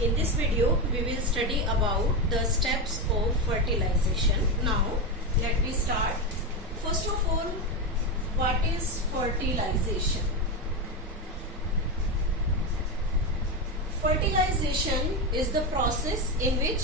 In this video, we will study about the steps of fertilization. Now, let me start. First of all, what is fertilization? Fertilization is the process in which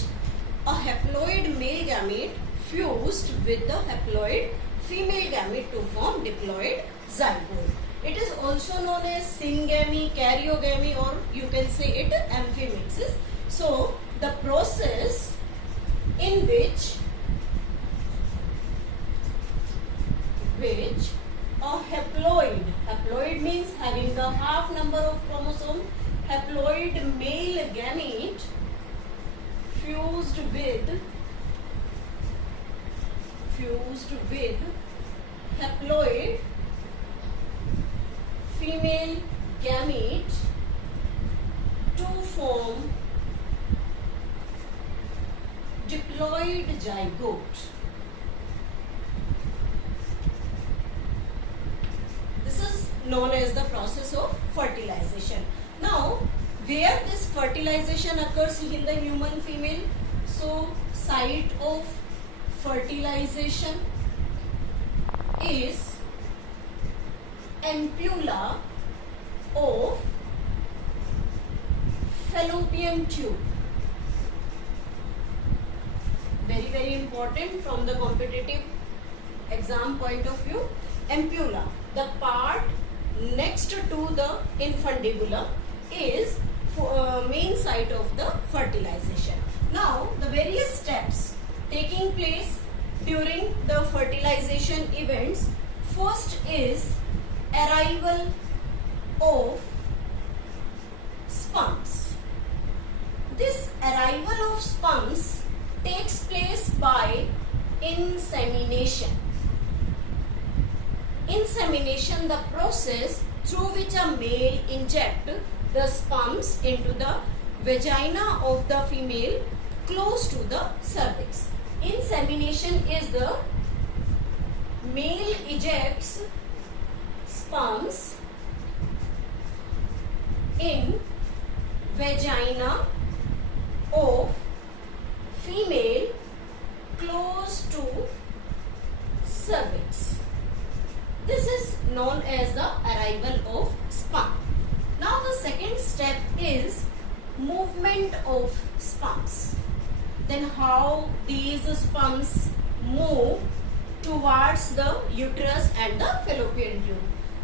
a haploid male gamete fused with the haploid female gamete to form diploid zygote. It is also known as syngamy, karyogamy, or you can say it amphimixis. So, the process in which a haploid means having the half number of chromosome, haploid male gamete fused with haploid female gamete to form diploid zygote. This is known as the process of fertilization. Now, where this fertilization occurs in the human female? So, site of fertilization is ampulla of fallopian tube. Very, very important from the competitive exam point of view. Ampulla, the part next to the infundibulum, is main site of the fertilization. Now, the various steps taking place during the fertilization events. First is arrival of sperms. This arrival of sperms takes place by insemination. Insemination, the process through which a male injects the sperms into the vagina of the female close to the cervix. Insemination is the male ejects sperms in vagina of female close to cervix. This is known as the arrival of sperm. Now the second step is movement of sperms. Then how these sperms move towards the uterus and the fallopian tube.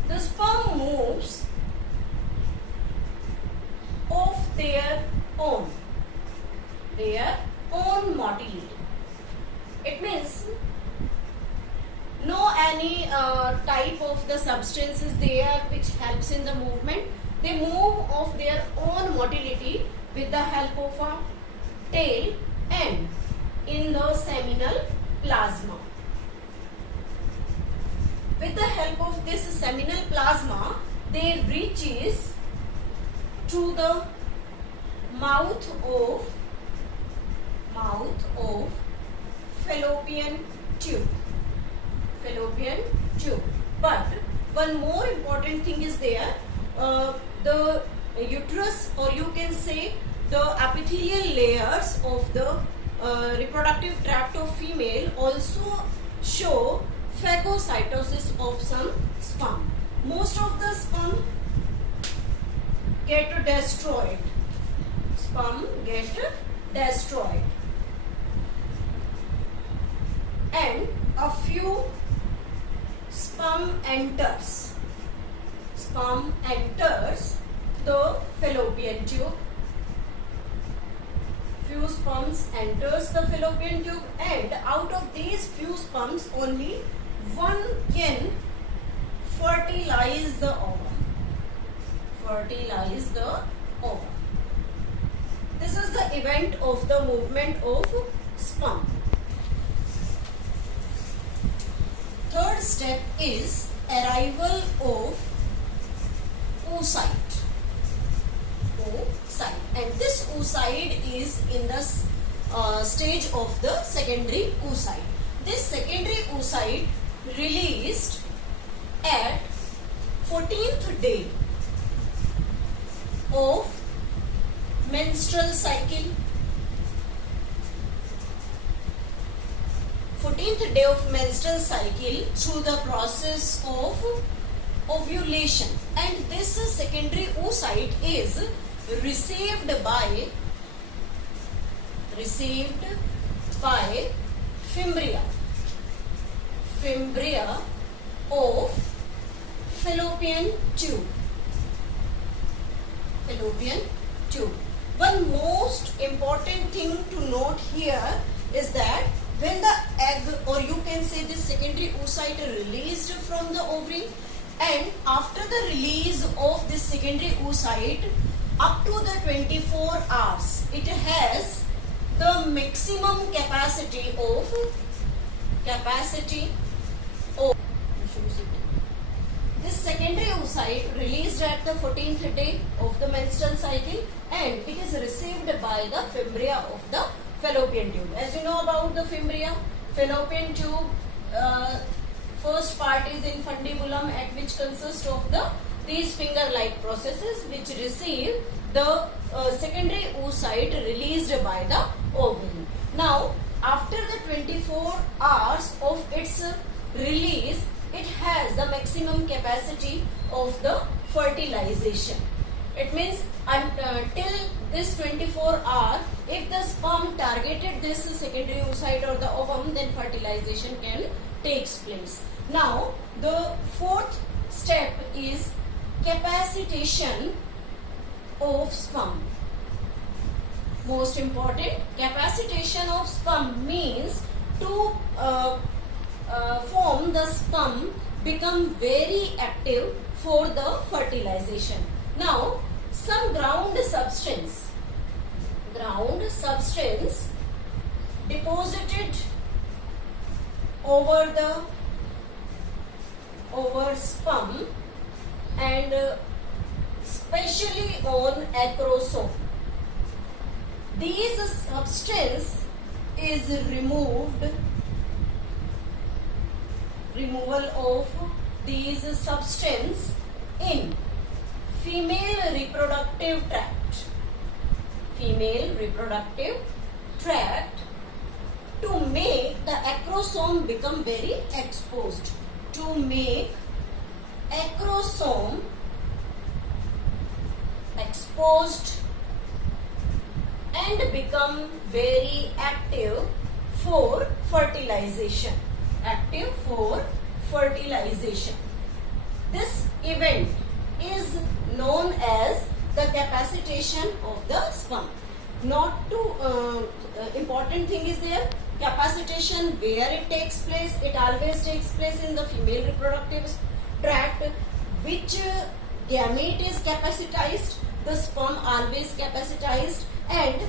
The sperm moves of their own motility. It means no any type of the substance is there which helps in the movement. They move of their own motility with the help of a tail and in the seminal plasma. With the help of this seminal plasma, they reaches to the mouth of fallopian tube. But one more important thing is there. The uterus, or you can say the epithelial layers of the reproductive tract of female also show phagocytosis of some sperm. Most of the sperm get destroyed. And a few sperm enters the fallopian tube. Few sperms enters the fallopian tube, and out of these few sperms only one can fertilize the ovum. This is the event of the movement of sperm. Third step is arrival of oocyte. And this oocyte is in the stage of the secondary oocyte. This secondary oocyte released at 14th day of menstrual cycle. 14th day of menstrual cycle through the process of ovulation, and this secondary oocyte is received by fimbria of fallopian tube. One most important thing to note here is that when the egg, or you can say the secondary oocyte, released from the ovary, and after the release of this secondary oocyte up to the 24 hours, it has the maximum capacity of this secondary oocyte released at the 14th day of the menstrual cycle, and it is received by the fimbria of the fallopian tube. As you know about the fimbria, fallopian tube, first part is infundibulum, at which consists of these finger-like processes which receive the secondary oocyte released by the ovary. Now, after the 24 hours of its release, it has the maximum capacity of the fertilization. It means until this 24 hour, if the sperm targeted this secondary oocyte or the ovum, then fertilization can take place. Now, the fourth step is capacitation of sperm. Most important, capacitation of sperm means to form the sperm become very active for the fertilization. Now, some ground substance deposited over sperm, and especially on acrosome. These substance is removal of these substance in female reproductive tract to make the acrosome become very exposed, and become very active for fertilization. This event is known as the capacitation of the sperm. Not too important thing is there. Capacitation, where it takes place, it always takes place in the female reproductive tract. Which gamete is capacitized? The sperm always capacitized. And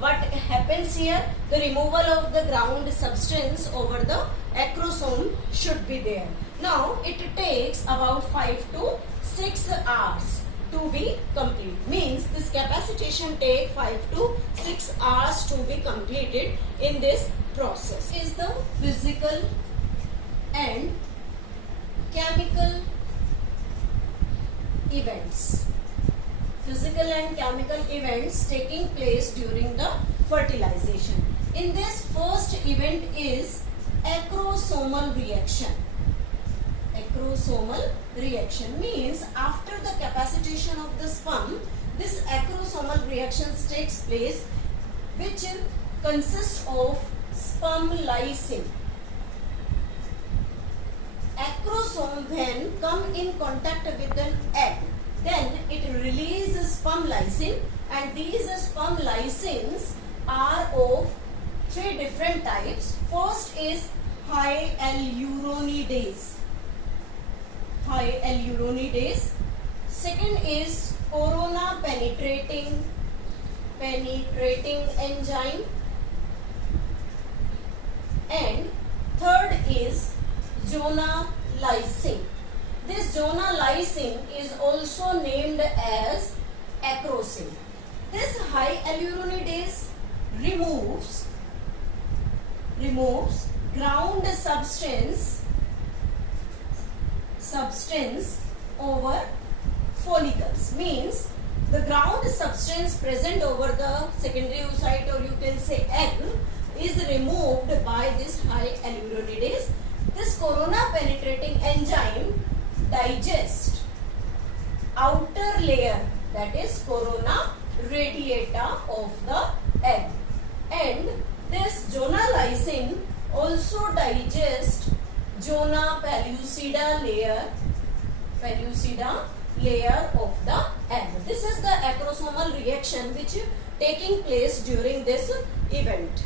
what happens here? The removal of the ground substance over the acrosome should be there. Now, it takes about 5 to 6 hours to be complete. Means this capacitation takes 5 to 6 hours to be completed in this process. Is the physical and chemical events. Physical and chemical events taking place during the fertilization. In this, first event is acrosomal reaction. Acrosomal reaction means after the capacitation of the sperm, this acrosomal reactions takes place, which consists of sperm lysine. Acrosome when come in contact with an egg, then it releases sperm lysine, and these sperm lysines are of 3 different types. First is hyaluronidase. Second is corona penetrating enzyme, and third is zona lysine. This zona lysine is also named as acrosine. This hyaluronidase removes ground substance over follicles. Means the ground substance present over the secondary oocyte, or you can say egg, is removed by this high alveolidase. This corona penetrating enzyme digests outer layer, that is corona radiata of the egg, and this zona lysine also digests zona pellucida layer of the egg. This is the acrosomal reaction which taking place during this event.